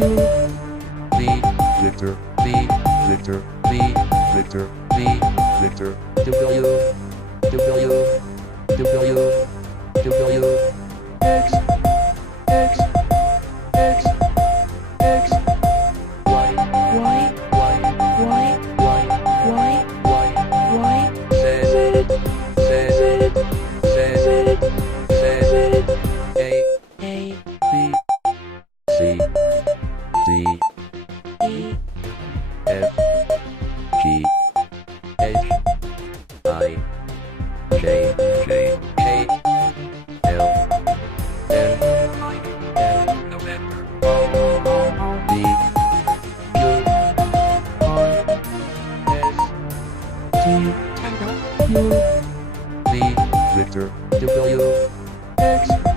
U, V, Victor, V, Victor, V, Victor, V, Victor, W, W, W, W, X, X, X, X, Y, Y, Y, Y, Y, Y, Y, Y, Z, Z, Z, Z, Z, Z, A, A, B, C, D, E, F, G, H, I, J, K, L, M, N, November, B, U, R, S, T, Tango, U, V, Victor, W, X,